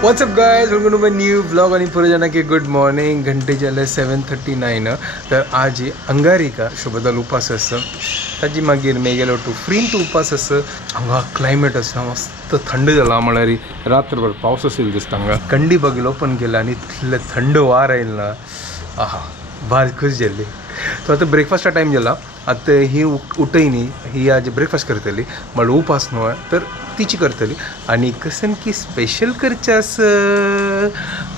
WhatsApp guys, welcome to my new blog आणि पुरे जना की गुड मॉर्निंग. घंटे झाले 7:39. तर आज अंगारिका शोबदल उपास असं ताजी मागीर मेगेलो टू फ्रींत उपास असं. हांगा क्लायमेट आसा मस्त थंड जाला म्हळ्यार रात्रभर पावस असेल दिसता. हांगा कंडी बगील ओपन केला आणि तितले थंड वार आयला ना. आहा भारी खुश जाल्ली. तो आता ब्रेकफास्टा टायम जाला. आता ही उठयनी ही आज ब्रेकफास्ट करतली म्हळ्यार उपास न्हू तर तिची करतली आणि कसन की स्पेशल करचे असं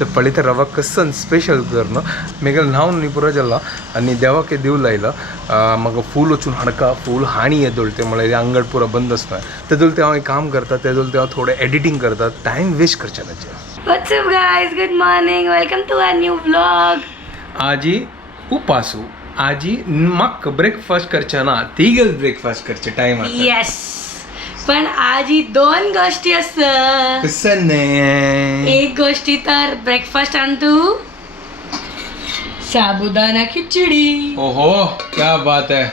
तर पळयता रवा कसन स्पेशल करणं मेगल न्हांवन न्ही पुरो जाला आनी देवाक दिव लायला. म्हाका फूल वचून हाडका फूल हाणी येदोळते म्हळ्यार आंगड पुरो बंद आसता तेदोळते हांव एक काम करता तेदोळते हांव थोडें एडिटींग करता. टायम वेस्ट करचे नाचे. What's up guys, good morning, welcome to our new vlog. आजी उपासू आजी म्हाका ब्रेकफास्ट करचे ना तिगेल ब्रेकफास्ट करचे टायम आता. Yes. पण आज ही दोन गोष्टी असत. कसं नाही एक गोष्टी तर ब्रेकफास्ट आणतू साबुदाणा खिचडी. ओहो क्या बात है.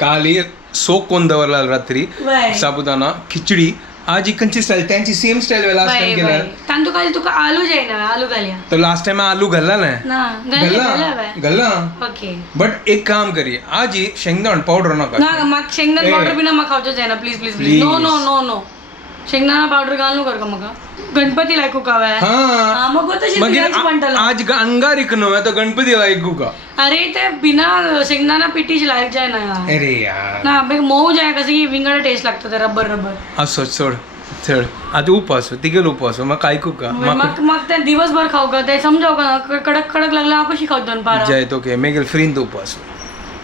काल ही सोक कोण दवरला रात्री वय. साबुदाणा खिचडी. आज इकडची स्टाईल त्यांची सेम स्टाईल लास्ट टाइम केला. तांदूळ खाली तुका आलू जायना आलू घालया तर लास्ट टाइम आलू घालला ना घालला ओके. बट एक काम करी आज ही शेंगदाण पावडर नका ना माग शेंगदाणा पावडर बिना मग खावचो जायना please please please. No no no no शेंगदाणा पावडर घालू कर का मग गणपती लायकू का वय. हा मग तशी मागीर आज अंगारिक न्हू तो गणपती लायकू का. अरे ते बिना शेंगदाणा पिठीची लायक जाय ना अरे यार ना मऊ जाय कसं की विंगड टेस्ट लागतं ते रबर रबर असो सोड चड आता उपास तिगेल उपास मग ऐकू का मग मग ते दिवसभर खाऊ का ते समजाव का कडक कडक लागला हांव कशी खाऊ दोन पारा. जय तो के मेगेल फ्रींत उपास.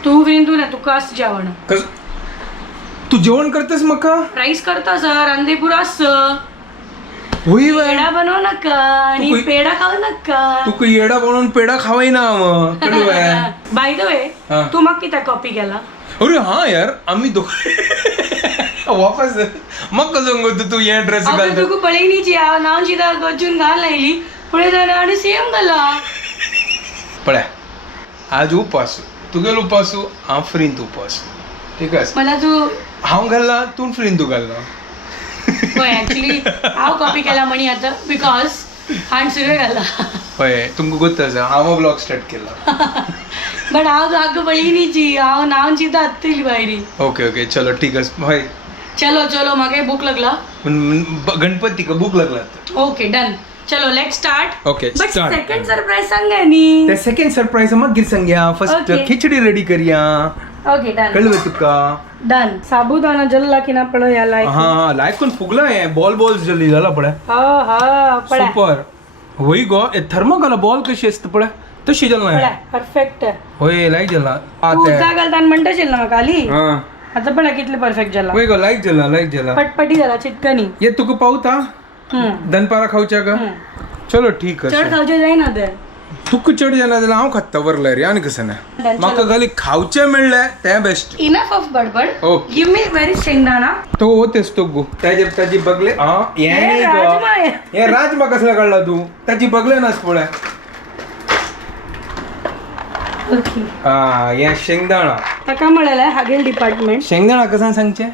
तू फ्रीन तू ना तुका आस जेवण कस तू जेवण करतेस मका राईस करता सर अंदे पुरा आस होई बाय पेढा बनवू नका आणि पेढा खाऊ नका. तू येडा बनवून पेढा खावाय ना मग कळू बाय. बाय द वे हा. तू मग किती कॉपी केला. अरे हा यार आम्ही वापस मग कसं होतं तू या ड्रेस घालतो तुका पळयनीची नाव चिदा गजून घाल लायली पुढे जाणं आणि सेम घाला पळ्या आज उपास तुगेल उपासू हांव फ्रींत उपास ठीक आहे. मला तू हांव घालला तू फ्रींत तू घालना. होय ऍक्च्युली हांव कॉपी केला म्हणी आता बिकॉज हांड सुरू घाला. होय तुमका गोत्त आसा हांव ब्लॉग स्टार्ट केला. बट हांव जाग पळयनीची हांव नाव चिदा आत्तली भायरी. ओके ओके चलो ठीक आहे. होय चलो चलो म्हाका भूक लागला. गणपती का भूक लागला. ओके डन चलो let's start. Okay but start. Second surprise सांगा नी. ते सेकंड सरप्राईज मागीर सांगया. First Okay. खिचडी रेडी करया. ओके डन कळलं तुका. डन साबुदाणा जल्ला की ना पळय या लायक. हा हा लायकून फुगला हे बॉल बॉल जल्ली झाला पळ्या. हा हा पळय सुपर. होय गो थर्मोकॉल बॉल कशी असते पळ्या तशी जल्ला पळय परफेक्ट. होय लायक झाला. तू उद्या घालताना म्हणताशील ना म्हाका आली हा आता पळय कितले परफेक्ट झाला. होय गो लायक झाला. पटपटी झाला चिटकनी. ये तुका पावता दनपारा खावच्या का. चलो ठीक चढ आहे. खावचे जायना ते. तुका चढ जाला जाल्यार हांव खाता वरला रे आनी कसं नाही. Done, म्हाका खाली खावचें मेळ्ळें तें बेस्ट. इनफ ऑफ बडबड. Okay. गिव मी व्हेरी शेंगदाणा. तो होतेस तो गो ताजी बगले हा हे हे राजमा आहे. हे राजमा कसला काढला तू ताजी बगले नास पळय. ओके हा हे शेंगदाणा ताका म्हळ्यार हागेल डिपार्टमेंट शेंगदाणा कसा सांगचे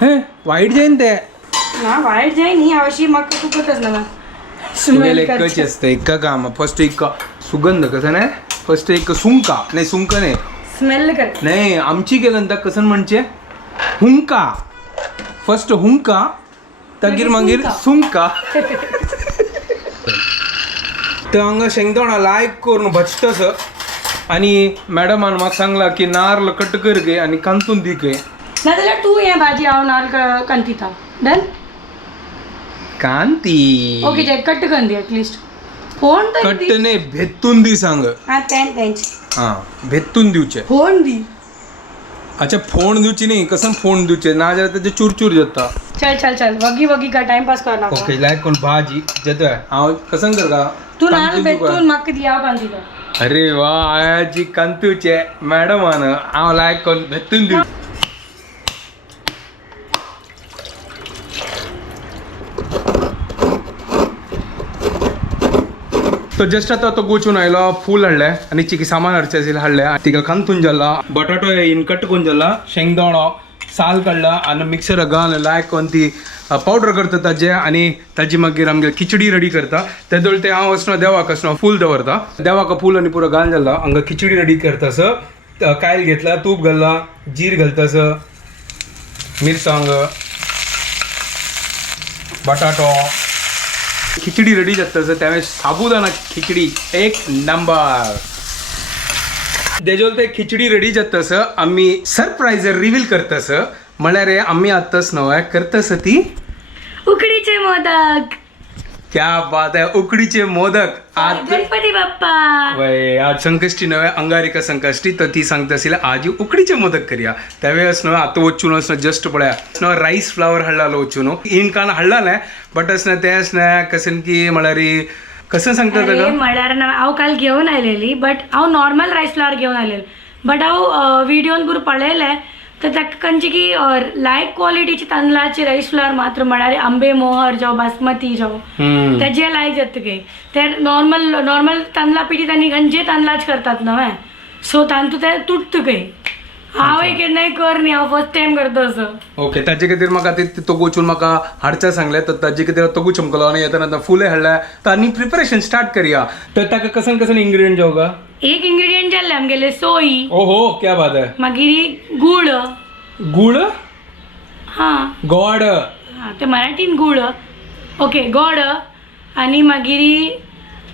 हे वाईट जाईन ते ना वाईट जाय न्ही हांव अशी म्हाका चुकतच ना तुगेले एकच असतं एका काम फर्स्ट एक सुगंध कसं नाही फर्स्ट एक सुंका नाही सुंक नाही स्मेल कर. नाही आमची गेल्यानंतर कसं म्हणचे हुंका फर्स्ट हुंका तागीर मागीर सुंका. तर हांगा शेंगदाणा लायक करून भजतस आणि मॅडमान म्हाका सांगला की नारळ कट कर गे आणि कांतून दी गे. ना जाल्यार तूं हें भाजी हांव नाल कांतिता. डन कांती ओके जे कट करून दी एटलिस्ट. फोन तर कट नाही भेतून दी सांग. हा थँक्स. हा भेतून दिवचे. फोन दी. अच्छा फोन दिवची नाही कसं फोन दिवचे ना जाल्यार त्याचे चुरचूर जाता. चल चल चल वगी वगी का टाइमपास कर नाका. ओके लायक कोण भाजी जेतोय हांव कसं कर का तू नाल बेतून म्हाका दी हांव कांतिता. अरे वा आयाची कांतूचे मॅडमान हांव लायक कोण भेतून दिव. तो जस्ट आता तो गोचून आयलो फूल हाडले आनी चिकी सामान हाडचे आशिल्ले हाडले तिका कांतून जाला बटाटो इन कट करून जाला शेंगदाणो साल काडला आनी मिक्सर घालून लायक कोण ती पावडर करता ताजे आनी ताजी मागीर आमगे खिचडी रेडी करता तेदोळ ते हांव वचना देवाक वचना फूल दवरता देवाक फूल आनी पुरो घालून जाला हांगा खिचडी रेडी करतास कायल घेतला तूप घालला जीर घालतास मिरसांग बटाटो खिचडी रेडी जाता त्यावेळेस साबुदाणा खिचडी एक नंबर तेजोल ते खिचडी रेडी जातास आम्ही सरप्रायझर रिवील करतास म्हळ्यार आम्ही आताच नवं करतास ती उकडीचे मोदक क्या बात आहे उकडीचे मोदक आज गणपती बाप्पा वय आज संकष्टी नव्हे अंगारिका संकष्टी तर ती सांगता आसली आज उकडीचे मोदक करूया त्यावेळेस न्हय आता वचून असं जस्ट पळया राईस फ्लावर हाडलालो वचून इन कान हाडलाले बट असं तेच नाही कसं की म्हळ्यार कसं सांगता अरे म्हळ्यार ना हांव काल घेवन आयलेली बट हांव नॉर्मल रायस फ्लावर घेवन आयलेली बट हांव व्हिडिओन पुरो पळयलें तर ताका खंयची की लायक क्वॉलिटीची तांदळाची रायस फ्लावर मात्र म्हळ्यार आंबे मोहर जावं बासमती जावं तेजे लायक जाता तुगे ते नॉर्मल तांदळा पिठी तांणी खंयचे तांदळाच करतात न्हय सो तांतू ते तुटता तुगे हांव एक नाही कर न्ही हांव फर्स्ट टायम करता असं ओके ताजे खातीर म्हाका तो गोचून म्हाका हाडचा सांगले तर ताजे खातीर तो चमकलो आनी येताना फुले हाडल्या तर आनी प्रिपरेशन स्टार्ट करया तर ताका कसन कसन इंग्रेडियंट जावं का एक इंग्रेडियंट जाल्ले आमगेले सोयी ओहो क्या बात है मागीर गूळ गुळ हां गोड हां ते मराठीन गूळ ओके गोड आनी मागीर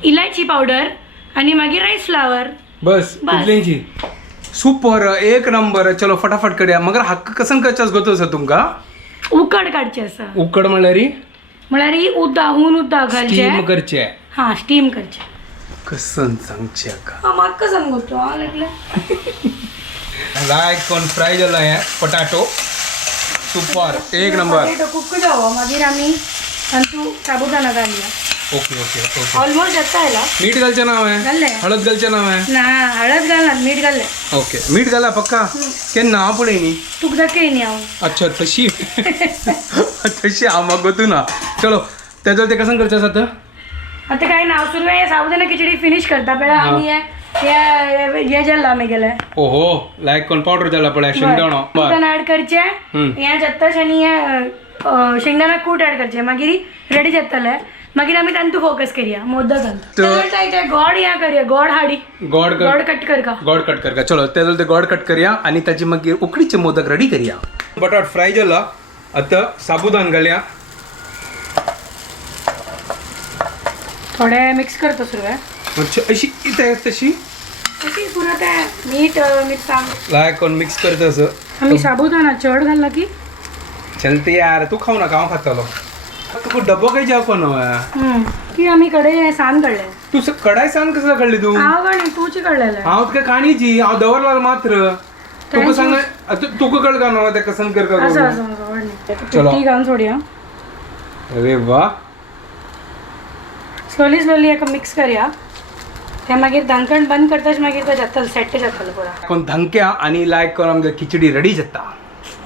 इलायची पावडर आनी मागीर रायस फ्लावर बस बस. इतलेंची सुपर एक नंबर चलो फटाफट करया मगर हक्क कसन करच्यास गोतो आसा तुमका उकड काडचे आसा उकड म्हळ्यार उदक उदक घालचे स्टीम करचे हां स्टीम करचे कसन सांगचे का म्हाका सांग गो हांव लागले लायक कोण फ्राय जाला हे पोटॅटो सुपर एक नंबर कुक जावं मागीर आमी तांतू साबुदाणा घालया ओके ओके ओके ऑलमोस्ट जाता आयला मीठ घालचे नाव आहे घाल्ले हळद घालचे नाव आहे ना हळद घालनात मीठ घाल्ले ओके मीठ घाला पक्का केन्ना हांव पळय न्ही तुका दाखय न्ही हांव अच्छा तशी तशी हांव म्हाका गोतू ना चलो तेजो ते कसन करचें आसा आता काय ना हांव सुरवें साबुदाणा खिचडी फिनिश करता पळय आमी हे जाल्लो आमी गेले ओहो लायक कोण पावडर जाला पळय शेंगदाणो शेंगदाणा ऍड करचे हे जाताच आनी हे शेंगदाणा कूट ऍड करचे मागीर रेडी जातले मागीर आमी तांतू फोकस करया मोदक घालता गोड या करया गोड हाडी गोड कट कर का गोड कट करका चलो तेजो ते गोड कट करया आनी ताची मागीर उकडीचे मोदक रेडी करया बटाट फ्राय जाला आतां साबुदान घालया थोडे मिक्स करता सुरवें अच्छा अशी इथे तशी तशी पुरो ते मीठ मिरसांग लायक कोण मिक्स करता असं आमी साबुदाणा चड घालला की चलते यार तू खाऊ नका हांव खातालो तुका डब्बो काही जाव कोण की आमी कडे सान काडले तू कडाय सान कसं काढली तू हांव काणी तूची काडलेले हांव तुका काणीची हांव दवरला मात्र तुका सांग तुका कळ का न्हू ते कसन कर का असं असं चलो. ती घालून सोडया अरे वा स्लोली एका मिक्स करया ते मागीर धांकण बंद करताच मागीर तो जातलो सेट जातलो पुरा कोण धंक्या आणि लायक कोण आमगे खिचडी रेडी जाता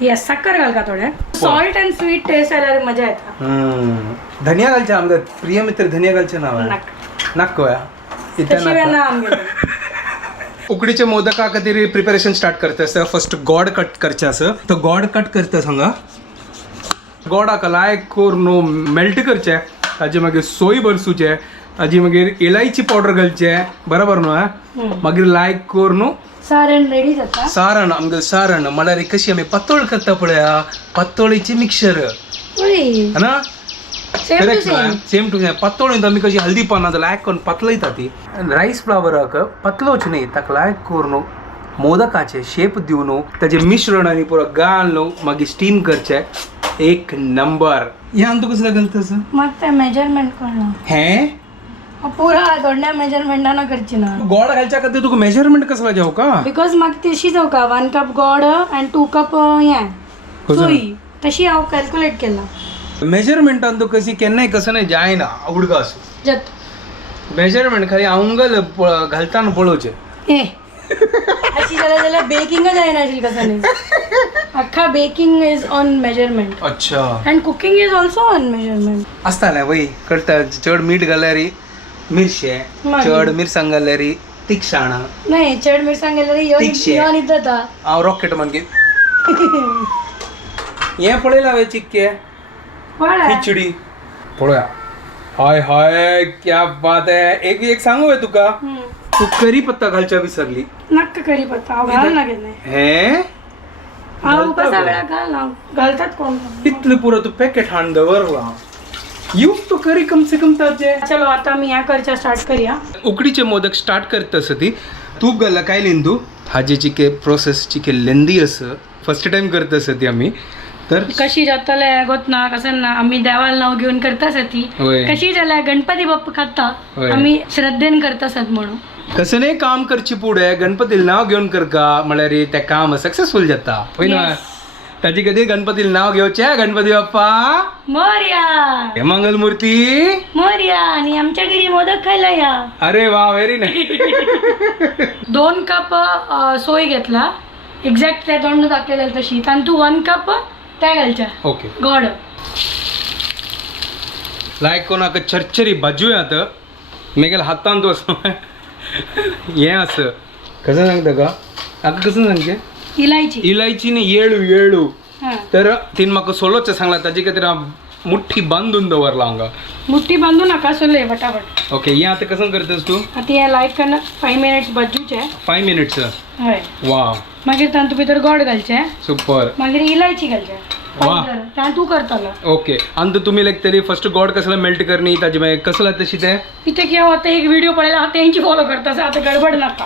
येस साखर घाल का थोडे सॉल्ट अँड स्वीट टेस्ट आल्यार मजा येता धनिया घालचे आमगे प्रिय मित्र धनिया घालचे नाव आहे नाक गोया तशी वेळ ना आमगे उकडीचे मोदका खातीर प्रिपरेशन स्टार्ट करता आसता फर्स्ट गोड कट करचे आसा तो गोड कट करता सांगा गोडाक लायक करून न्हू मेल्ट करचे ताजे मागीर सोय भरसूचे ताजी मागीर इलायची पावडर घालचे बरोबर न्हू मागीर लायक करून न्हू सारण रेडी जाता सारण आमगे सारण म्हळ्यार कशी आमी पातळ करता पळया पातळीची मिक्सर ना सेम टू सेम पातळ वयता आमी कशी हल्दी पानां लायक करून पातळयता ती रायस फ्लावराक पातलोच न्ही ताका लायक करून मोदकाचे शेप दिवन ताजे मिश्रण आनी पुरो घालून मागीर स्टीम करचे एक नंबर ह्यान तुका कसं लागलं तसं म्हाका ते मेजरमेंट कळना हे पुरा थोड्या मेजरमेंटाना करची ना गोड घालच्या खातीर तुका मेजरमेंट कसला जाव का बिकॉज म्हाका तशी जाव का 1 कप गोड अँड 2 कप हें सोयी तशी हांव कॅल्क्युलेट केला मेजरमेंटान तुका कशी केन्नाय कसं नाही जायना आवडका असो जात मेजरमेंट खाली अंगल घालताना पळोवचे ए अशी जाल्यार बेकिंग जायना आशिल्ली कसं नाही अख्खा बेकिंग इज ऑन मेजरमेंट अच्छा and cooking is also on measurement आसताले वय कळटा चड मीठ घाल्यार मिरशे चड मिरसांग घाल्यार तिखसाण नाही चड मिरसांग गेल्यार तिखशे. यो न्हिद जाता हांव रॉकेट मागीर हे पळयला हांवें चिक्के खिचडी पळोवया हाय हाय क्या बात आहे एक सांगू आहे तुका तू करी पत्ता घालच्या विसरली नक्क करी पत्ता हांव घाल ना घेतले हे हांव कसा वेळा घाल ना घालतात कोण इतलं पुरं तू पॅकेट हाण दवरला यूज तो करी कम से कम ताजे चलो आता मी ह्या करच्या स्टार्ट करूया उकडीचे मोदक स्टार्ट करत असं ती तूप घाला काय लिंदू हाजेची के प्रोसेस ची के लेंदी असं फर्स्ट टाइम करत असं ती आम्ही तर कशी जातले गोत ना कसं ना आम्ही देवाला नाव घेऊन करतास ती होय. कशी जाल्या गणपती बाप्पा खाता होय. आम्ही श्रद्धेन करतास म्हणून कसं नाही काम करची पुढे गणपतीला नाव घेऊन कर का म्हळ्यार रे ते काम सक्सेसफुल जाता होय ना Yes. ताजी कधी गणपतीला नाव घेवचे गणपती बाप्पा मोरया हे मंगलमूर्ती मोरया आणि आमच्या घरी मोदक खायला या अरे वा व्हेरी नाईस 2 कप सोय घेतला एक्झॅक्ट त्या तोंड दाखलेलं तशी आणि तू 1 कप त्या घालच्या ओके गोड लायक कोणाक चरचरी बाजू आता मेगेल हातान तो असं हे असं कसं सांगता का आता कसं सांगते इलायची इलायची ने येळू येळू हा तर तीन म्हाका सोलोच सांगला ताजी खातीर मुठ्ठी बांधून दवरला हांगा मुठ्ठी बांधू नका सोले फटाफट ओके हे आता कसं करतेस तू आता हे लाईक करणं 5 मिनिट्स बाजूचे 5 मिनिट्स हय वा मागीर तांतू भितर गोड घालचे सुपर मागीर इलायची घालचे वाह. त्या तू करतलो ओके आणि तुम्ही लाईक तरी फर्स्ट गॉड कसला मेल्ट करणी ताजी मागीर कसला तशी ते इथे किंवा आता एक व्हिडिओ पळयला आता त्यांची फॉलो करतास आता गडबड नाका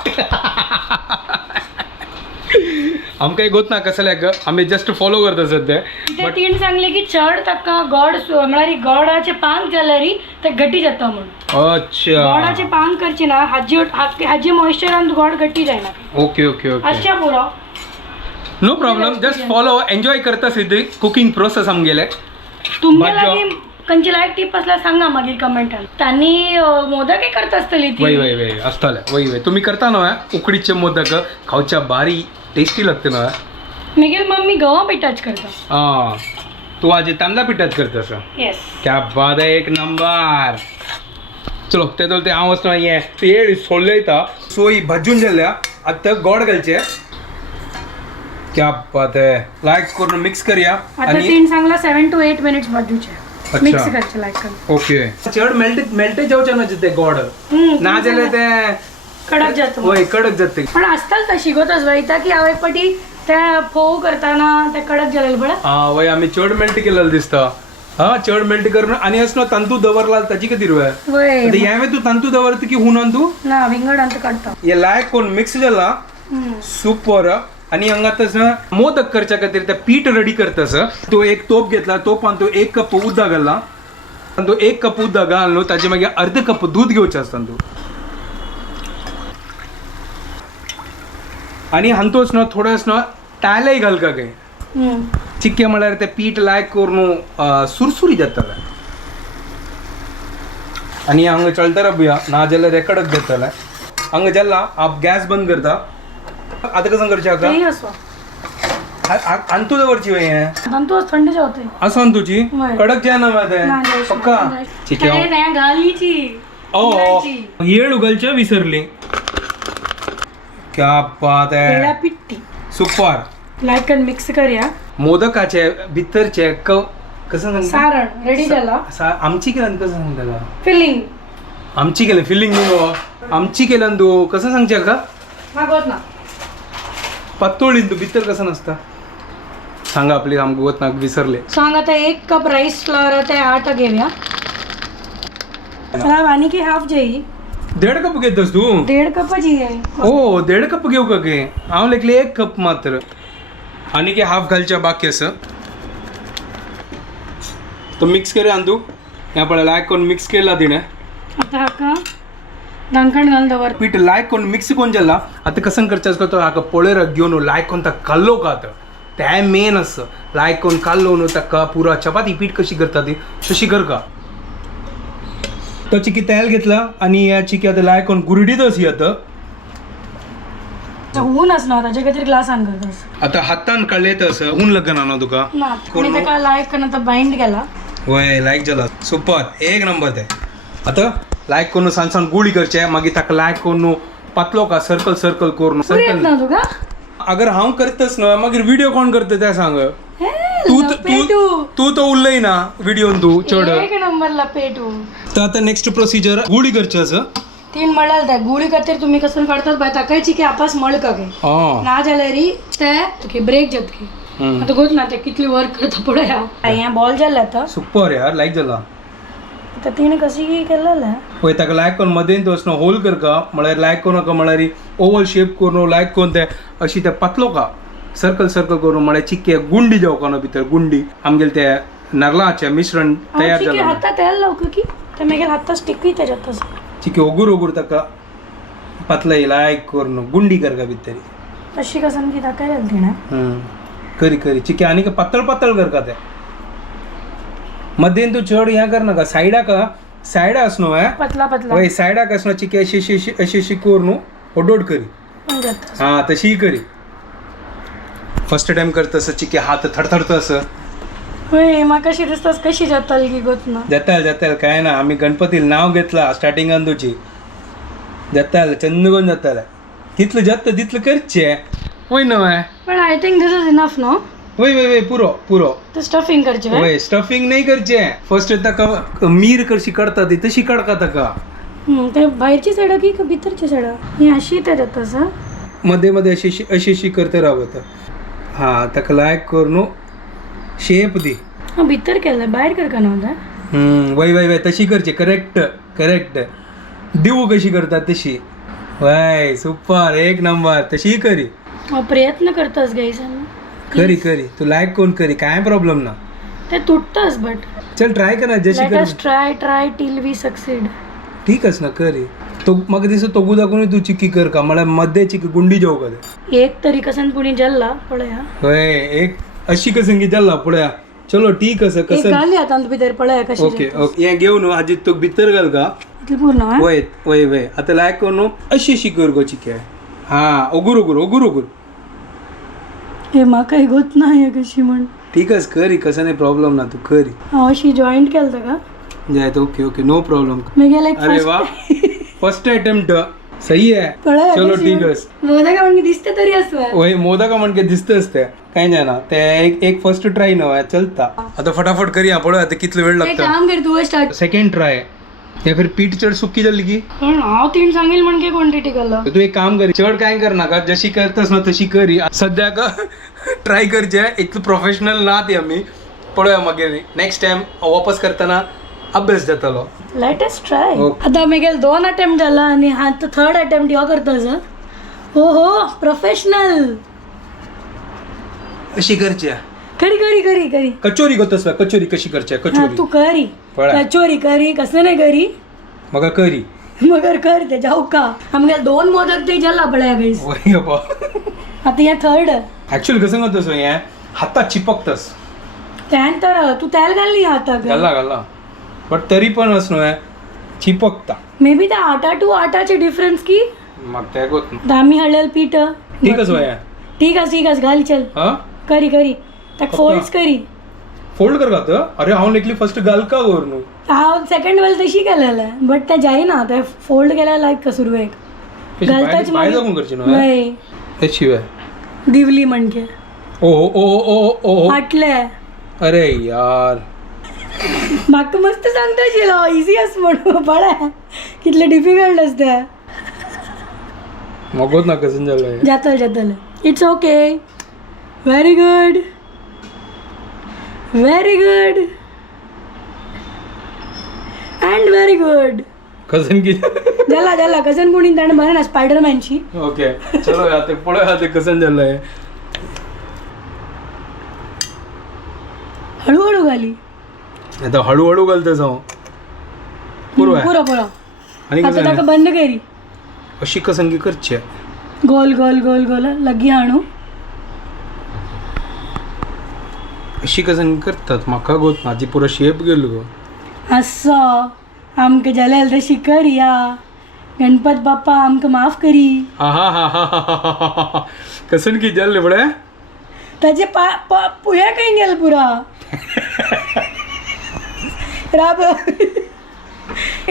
आमकां एक गोत ना कसल्याक आम्ही जस्ट फॉलो करता सध्या ते तीन सांगले की चढ ताका गोड म्हळ्यार गोडाचे पान जाल्यार ते गट्टी जाता म्हणून अच्छा गोडाचे पान करची ना हाजी मॉइश्चरान गोड गट्टी जायना ओके ओके ओके अशा पुरो no problem just follow enjoy करता सिद्धी कुकिंग प्रोसेस आमगेले तुमच्या बाजू. लागीं खंयची लायक टीप असला सांगा मागीर कमेंटान त्यांनी मोदक करत असतली वय ती वय वय असताले वय वय तुम्ही करता ना उकडीचे मोदक खावच्या बारी टेस्टी लागते ना मागीर मम्मी गव्हा पिठाच करता हा तू आज तांदळा पिठात करतास येस क्या बात आहे एक नंबर चलो ते हांव वचना हे येळ सोडलयता सोयी भाजून जाल्या आता गोड घालचे क्या बात आहे लायक करून मिक्स करूया आता तीन सांगला 7 to 8 मिनिट्स बाजूचे मिक्स करचे लायक करून ओके चड मेल्ट जावचे ना ते गोड ना जाल्यार ते कडक जातो वय कडक जाते पण असताच शिकवतच वयता की हांव एक पाटी त्या फोव करताना ते कडक जालेले बळा हा वय आम्ही चड मेल्ट केलेलं दिसता हा चड मेल्ट करून आणि असं तंतू दवरला ताची किती रुपये वय यावे तू तंतू दवरत की हुनान तू ना विंगड अंत काढता हे लायक कोण मिक्स जाला सुपर आणि हांगा तसं मोदक करच्या खातीर ते पीठ रेडी करतास तो एक तोप घेतला तोपान तो 1 कप उदक घालला आणि तो 1 कप उदक घाल न्हू ताचे मागीर अर्ध कप दूध घेवचें आसता तू आणि हांतोच न्हू थोडंच न्हू टायलय घाल का काय चिक्के म्हळ्यार ते पीठ लायक करून सुरसुरी जाताले आणि हांगा चलता बुया ना जाल्यार रेकडक जाताले हांगा जाल्ला आप गॅस बंद करता आता कसं करचे तेही असो आणतो दवरची हे तू थंड होते असं तुझी होय. कडक जाय ना मध्ये पक्का ठीक आहे घालीची ओ येळ उगलच्या विसरली क्या बात आहे पिट्टी सुपर लायक मिक्स करूया मोदकाचे भितरचे कसं सांगता सारण रेडी झाला आमची केलं कसं सांगता का फिलिंग आमची केलं फिलिंग न्हू आमची केलं तू कसं सांगचे का मागवत ना पातोळी तू भितर कसं नसता सांगा आपली आमक वत ना विसरले सांग आता 1 कप राईस फ्लॉवर ते आटा घेऊया मला वानी की हाफ जाई 1.5 कप घेतस तू 1.5 कप जी आहे ओ 1.5 कप घेऊ का गे हांव लेकले 1 कप मात्र आणि की हाफ घालच्या बाकी असं तो मिक्स करे आंदू ह्या पळय लायक करून मिक्स केला तिने आता हाका दांकण घाल दवर पीठ लायक कोण मिक्स कोण जाला आता कसं करचास का तो हाका पोळेर घेऊन लायक कोण ता काल्लो का आता ते मेन असं लायक कोण काल्लो न्हू ताका पुरा चपाती पीठ कशी करता ती तशी कर का तो चिकी तेल घेतला आणि या चिकी आता लायक कोण गुरडीतच ही आता ऊन असणार त्याच्या काहीतरी ग्लास आण करतोस आता हातान काढले असं ऊन लगन ना तुका ना मी त्याका लायक करन आता बाइंड केला वय लायक झाला सुपर एक नंबर ते आता लायक करून सांग सांग गुळी करचे मागीर ताका लायक करून पातलो का सर्कल सर्कल करून पुरी येत ना तुका अगर हांव करतस ना मागीर व्हिडिओ कोण करता ते सांग हे तू लपेटू. तू तो उरलंय ना व्हिडिओन तू चढ. एक नंबर लपेटू. तर आता नेक्स्ट प्रोसिजर गुळी करचे असं. 3 मळाल त्या गुळी खातीर तुम्ही कसं काढतात बाय ताकायची की आपास मळ का गे ना जाल्यार ते ब्रेक जात की आता गोत ना ते कितली वर्क करता पळया हें बॉल जाल्लें आतां सुपर यार लायक जाला. आतां तिणें कशी केलेलें पळय ताका लायक करून मदें तो असं होल करका म्हळ्यार लायक करू नका म्हळ्यार ओवल शेप करून लायक करून ते अशी ते पतलो का सर्कल करून म्हळ्यार चिक्के गुंडी जावका न्हू भितर गुंडी आमगेले ते नारळाचें मिश्रण तयार चिके जालें. हातां तेल लावक की ते मागीर हातां स्टिकूय तेज्यात तसो चिके ओगूर ताका पतलाय लायक करून गुंडी करका भितर अशी कसन की दाखयलें तिणें करी चिके आनी पातळ करका ते मदेन तू चड हें कर नाका सायडा आसनो हे पतला वय सायडाक आसनो चिके अशी कोर न्हू ओडोड करी हा तशी करी. फर्स्ट टाइम करता असं चिके हात थरथरता असं होय म्हाका अशी दिसता कशी जाताली की गोत ना जाताल काय ना आम्ही गणपतीला नाव घेतला स्टार्टिंगान तुझी जाताल चंदगोन जाताल तितलं जाता तितलं करचे वय न्हय पण I think this is enough no वय पुरो ते स्टफिंग करचे वय स्टफिंग नाही करचे फर्स्ट ताका मीर कशी काढता ती तशी काढका ताका ते भायरची सायडा की भितरची सायडा ही अशी तेज्यात तसं मध्ये अशी करते रावत हा ताका लायक करून शेप दी हा भितर केलं भायर करका नव्हता वय तशी करची करेक्ट दिवू कशी करतात तशी वय सुपर एक नंबर तशी करी प्रयत्न करतास गाईस करी तू लायक कोण करी काय प्रॉब्लेम ना ते तुटतास बट चल ट्राय कर ना जशी लेट कर अस ट्राय टिल वी सक्सीड ठीक ना करी तो म्हाका दिसता तोगू दाखवून तू चिक्की कर का मला मध्ये चिक्की गुंडी जाऊ का एक तरी कसन पुणी जल्ला पळया होय एक अशी कसं जाल्ला पळया चलो ठीक असं एक कसं घाली आता भितर पळया कशी ओके हे घेऊन आजी तो भितर घाल का इतली पूर्ण हा? वय आता लायक करून अशी कर गो चिके हा ओगूर हे म्हाका गोत नाही कशी म्हण ठीकच करी कसं नाही प्रॉब्लेम ना तू करी हांव अशी जॉईंट केलता का जायत ओके नो प्रॉब्लेम. मागीर लायक अरे वाह फर्स्ट अटेम्प्ट सही है पळया चलो ठीक है मोदका म्हणजे दिसते तरी असं वय मोदका म्हणजे दिसतच ते काही नाही ना ते एक फर्स्ट ट्राय नव्हे चलता आता फटाफट करूया पळय आता कितलो वेळ एक लागता. काम कर तू स्टार्ट सेकंड ट्राय या फिर पीठ चढ सुकी जाली की पण हांव 3 सांगेल म्हणजे क्वांटिटी केलं तू एक काम कर चढ काय कर नाका जशी करतस ना तशी करी सध्या का ट्राय करचे इतकं प्रोफेशनल ना ती आम्ही पळया मागीर नेक्स्ट टाइम वापस करताना अभ्यास जातालो. Let us try Okay. आता मागीर 2 अटेम्प्ट जाला आणि हा थर्ड अटेम्प्ट हो करतास हो प्रोफेशनल अशी करचे करी कचोरी करतस कचोरी कशी करचे हा कचोरी तू करी पळय. कचोरी करी कसं नाही करी मग करी मगर कर ते जाऊ का आमगे 2 मोदक ते जाला पळया गाईस वय बाबा आता या थर्ड ऍक्च्युअली कसं करतस हे हातात चिपकतस त्यानंतर तू तेल घालली आता घाला बट तरी पण असं आहे चिपकता मे बी त्या आटा टू आटाचे डिफरन्स की मग ते गोत आम्ही हळलेलं पीठ ठीकच वय ठीक आहे घाल चल हा करी त्याक फोल्ड्स करी फोल्ड कर का अरे हांव लेकली फर्स्ट घाल का वर न्हू हांव सेकंड वेल तशी केलेलं बट ते जायना ते फोल्ड केल्या लायक सुरवेक घालताच बाय जाऊन करची न्हू नाही त्याची वय दिवली म्हणजे ओ फाटले अरे यार म्हाका मस्त सांगता आशिल्लो इझी आस म्हणून पळय कितले डिफिकल्ट असते मगोत ना कसं झालंय जातल it's okay very good and very good कसन की जाला कजन कोणी ताणें बरें ना स्पायडरमॅनची ओके चलो आता पळय आता कसं झालंय हळूहळू घाली आता हळूहळू घालतस हांव पुरो आणि आता कसं ताका बंद करी अशी कसं की करचे गोल लगी हाणू अशी कसं करतात म्हाका गोत माझी पुरो शेप गेलो गो असो आमकां जाल्यार तशी करया गणपत बाप्पा आमकां माफ करी हा कसं की जाल्ले बडे ताचे पुया खंय गेल पुरा राब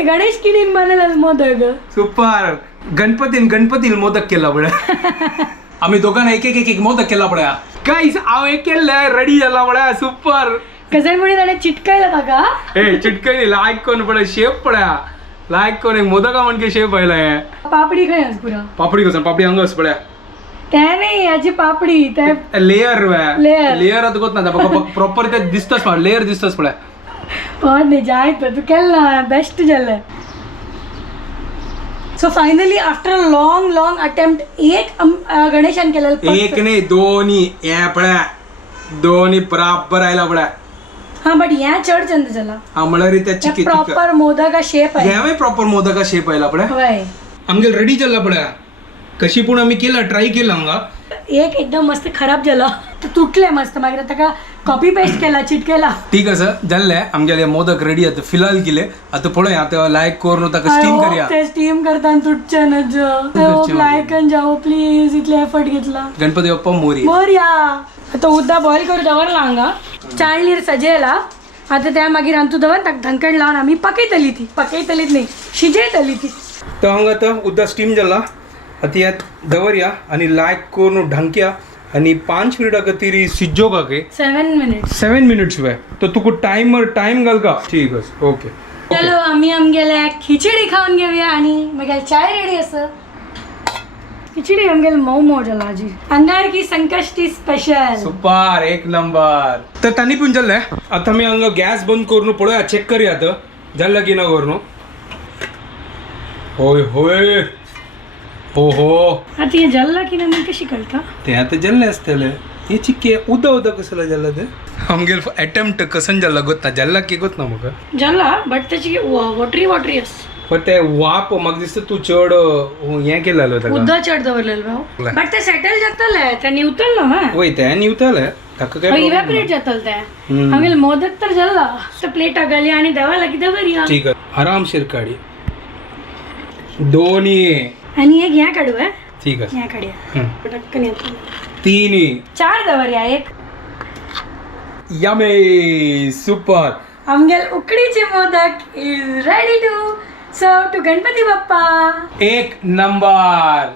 गणेश किडीन बनलेला मोदक सुपर गणपतीन मोदक केला बडे आम्ही दोघांना एक मोदक केला पळया गाईस हांव एक केल्लें रेडी जाला पळया सुपर कसं म्हणे ताणें चिटकायला ताका ए चिटकनी लायक कोन पळय शेप पळया लायक कोन एक मोदका म्हणके शेप आयला हे पापडी खंय आस पुरा पापडी कसं पापडी हांगास पळया ते नाही याची पापडी ते लेयर Layer. लेयर आता गोत ना प्रॉपर ते दिसताच पळय लेयर दिसताच पळया और नाही जायत तू केला बेस्ट जालें so finally after long attempt एक गणेशान केलेलं एक नाही दोन्ही हे पळया दोन्ही बराबर आयला पळया हा बट ह्या चड चंद झाला हा म्हळ्यार त्याची किती प्रॉपर मोदका शेप आहे ह्यावे प्रॉपर मोदका शेप आयला पळया होय आमगे रेडी चल्ला पळया कशी पूण आम्ही केला ट्राय केला हांगा एक एकदम मस्त खराब झालं तो तुटले मस्त मागीर ताका कॉपी पेस्ट केला चिटकेला ठीक असं जाल्ले आमगेले मोदक रेडी आता फिलहाल केले आता पळोवया आता लायक करून ताका स्टीम करया ते स्टीम करताना तुटचे नज लायकन जाओ प्लीज इतले एफर्ट घेतला गणपती बाप्पा मोरी बरया आता उद्दा बॉईल करून दवरला हांगा चाळणीर सजयला आता त्या मागीर आंतू दवर ताका धंकड लावन आमी पकयतलीत नाही शिजयतली ती तर हांगा आता उद्दा स्टीम जाला आता यात दवरया आणि लायक करून ढंक्या आणि 5 मिनिटां खातीर सिज्जो का के 7 मिनिट्स 7 मिनिट्स वे तो तुका टाइम घाल का ठीक आहे ओके चलो आम्ही आमगेल्या खिचडी खाऊन घेऊया आणि मग चाय रेडी असं खिचडी आमगेल मऊ जाला आजी अंगार की संकष्टी स्पेशल सुपर एक नंबर तर तानी पण जाल्ले आता मी हांगा गॅस बंद करून पळोवया चेक करया आता जाल्ला की ना करून होय होय ओहो आता हे जल्ला की नाही कशी कळता ते आता जल्ले असतले हे चिक्के उदा कसला जल्ला ते आमगेल अटेम्प्ट कसन जल्ला गोतना जल्ला की गोतना म्हाका जल्ला बट त्याची वॉटरी अस पण ते वाप म्हाका दिसता तू चड हें केलेलो ताका उद्दा चढ दवरलेलो भाऊ बट ते सेटल जातले ते निवतल ना वय ते निवताले ताका काय इव्हॅपोरेट जातल ते आमगेल मोदक तर जल्ला तर प्लेट घाली आणि देवाला की दवरया ठीक आहे आरामशीर काढी दोन्ही आणि एक ह्या काढू आहे ठीक आहे ह्या काढूया पटकन येतो तिन्ही 4 दवरया एक यमे सुपर आमगेल उकडीचे modak is ready to serve to Ganpati Bappa एक नंबर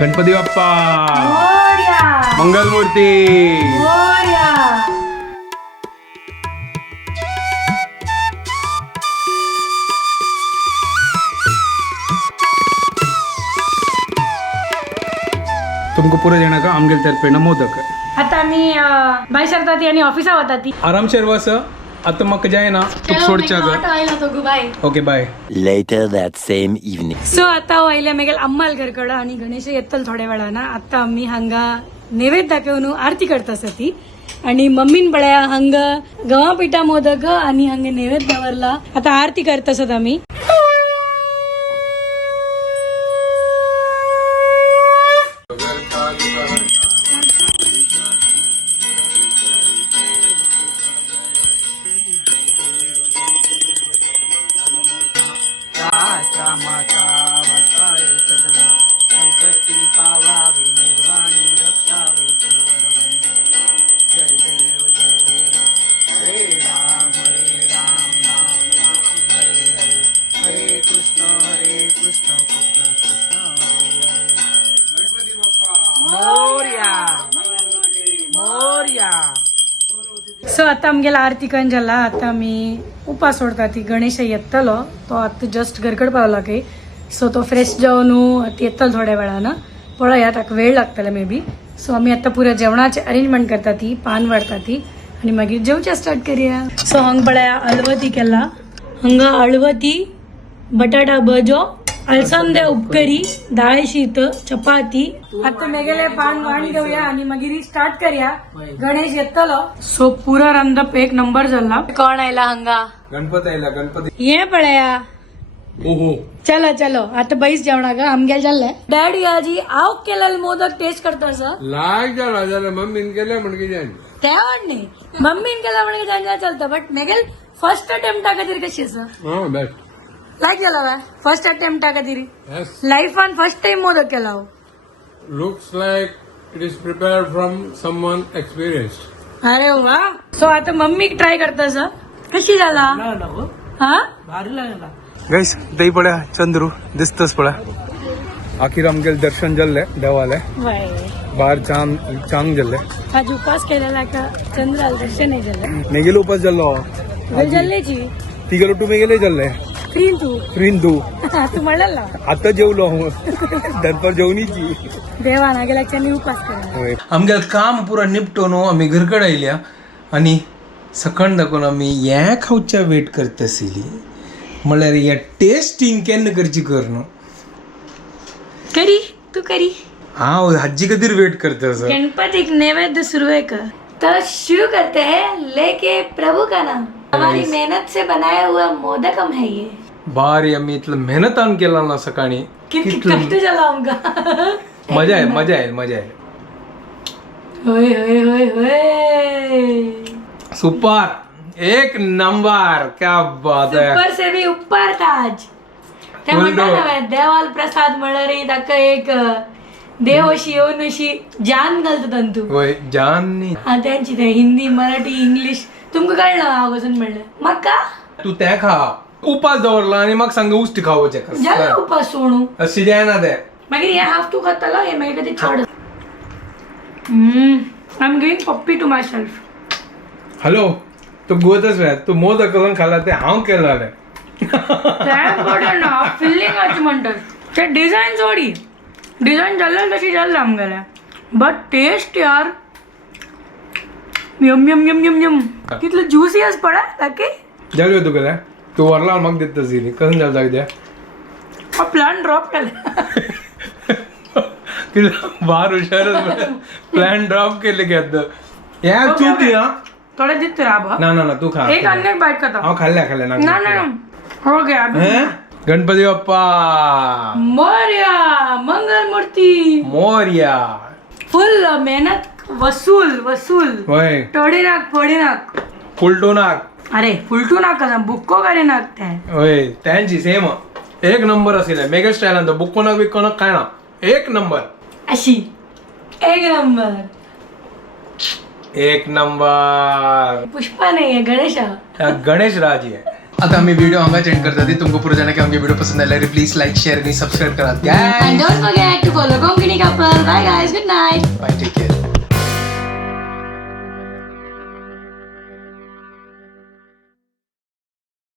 गणपती बाप्पा मोरया मंगलमूर्ती मोरया तुमको पुरे देणार का आमगेल तर्फे मोदक आता आम्ही बाय सरता ती आणि ऑफिसा होता ती आरामशीर वस आता म्हाका जाय ना तू सोडच्या ग bye okay bye Later that same evening. So आता वयले मेगेल अम्माल घरकडं आणि गणेश येतल थोड्या वेळानं आता आम्ही हांगा नैवेद्य दाखवून आरती करता ती आणि मम्मीन बळ्या हांगा गव्हा पिठा मोदक आणि हांगा नैवेद्य दवरला आता आरती करता आम्ही सो आता आमगेला आरती करून झाला आता मी उपास सोडता ती गणेश येतलो तो आता जस्ट घरकड पावला काही सो तो फ्रेश जाऊन येतलो थोड्या वेळानं पळया ताका वेळ लागतले मे बी सो आम्ही आता पुऱ्या जेवणाचे अरेंजमेंट करता ती पान वाढता ती आणि मागीर जेवच्या स्टार्ट करूया सो हांग पळया अलवती केला हांगा अलवती बटाटा भजो अलसंदे उपकरी डाळ शीत चपाती आता मेगेले पान वाणी घेऊया आणि मागीर स्टार्ट करूया गणेश येतलो सो पुरा रंधप एक नंबर झाला कोण आयला हांगा गणपती आयला गणपती ये पळया ओहो चलो चलो आता बैस जेवणा ग आमगेल जाल्ले डॅडी आजी हांव केलेले मोदक टेस्ट करता सर लायक जाला जाल्यार मम्मीन केल्या म्हणके जाय ते न्ही मम्मीन केला म्हणजे जाणल्या चलतं बट मेगेल फर्स्ट अटेम्प्टा खातीर कशी आसा हा बेस्ट लायक जाला बाय फर्स्ट अटेम्प्टा खातीर Yes. लायफान फर्स्ट टाइम मोदक केला हांव Looks like it is prepared from someone experienced. अरे वा सो आता मम्मी ट्राय करता सर कशी झाला हा भारी लागला गाईस दही पड्या चंद्रू दिसतच पड्या आखिर आमगे दर्शन जाल्ले देवालय वय बाहेर चांग जाल्ले आज उपास केलेला का चंद्राला दर्शन नाही झालं मेगेलो उपास जाल्लो जल्लेची तिगेलो तू मेगेले जाल्ले फ्रीन तू फ्रीन तू तू म्हणला आता जेवलो दनपर जेवणीची देवाना गेल्याच्या उपास केला आमगे काम पुरा निपटून आम्ही घरकडे आयल्या आणि सकाळ दाखवून आम्ही ह्या खाऊच्या वेट करत आसली म्हणल्यार या टेस्टिंग केन्ना करची कर न्हू करी तू करी हांव हाजी खातीर वेट करता सर गणपति नैवेद्य शुरू है कर तो शुरू करते हैं लेके प्रभु का नाम हमारी मेहनत से बनाया हुआ मोदकम है ये बारी आम्ही इतलं मेहनतान केला ना सकाळी किती कष्ट झाला आमका मजा आहे मजा आहे मजा आहे होय होय होय होय सुपर एक नंबर क्या बात है ऊपर से भी ऊपर ताज ते म्हणतात ना देवाल प्रसाद म्हणणारी ताका एक देव अशी येऊन अशी जान घालतो तंतू होय जाननी हा त्यांची ते हिंदी मराठी इंग्लिश तुमका कळलं आवाजून म्हणलं मग का तू त्या खा उपास दवरला आणि मग सांग उष्टी खावचे झालं उपास सोडू अशी द्या ना ते मागीर हे हाफ तू खातालो हे मागीर कधी चड आय एम गिविंग पप्पी टू माय सेल्फ हॅलो तू गोतच वेळ तू मोदक करून खाल्ला ते हांव केलं फिलिंग अशी म्हणतात ते डिझाईन जोडी डिझाईन जाल्ले तशी जाल्ले आमगेल्या बट टेस्ट यार yum yum yum yum yum कितलं ज्युसी आस पडा ताके जाल्यो तुगेले तू वरला म्हाका दिता सिली कसं जाल जाग द्या प्लान ड्रॉप केला कितें बार हुशारच प्लॅन ड्रॉप केले घेत या चूक हा थोडे दिसते राबा ना ना ना तू खा एक अन्य बाईट खाता हांव खाल्ल्या ना ना ना हो गया हैं? गणपती बाप्पा मोरया मंगल मूर्ती मोरया फुल मेहनत वसूल वसूल होय टोडीनाक फोडीनाक फुलटोनाक अरे फुलटू नाका बुक्को काढीनाक ते होय त्यांची सेम एक नंबर असेल मेगा स्टायलान बुकोनाक बिकोनाक काय ना एक नंबर अशी एक नंबर एक नंबर पुष्पा नाही आहे गणेशा गणेश राज ही है आता आम्ही व्हिडिओ हांगा एंड करता ती तुमको पुरो जाणा की आमगे व्हिडिओ पसंद आयल्यार प्लीज लाईक शेअर आणि सबस्क्राईब करा And don't forget to follow Konkani couple. Bye guys, good night. Bye take care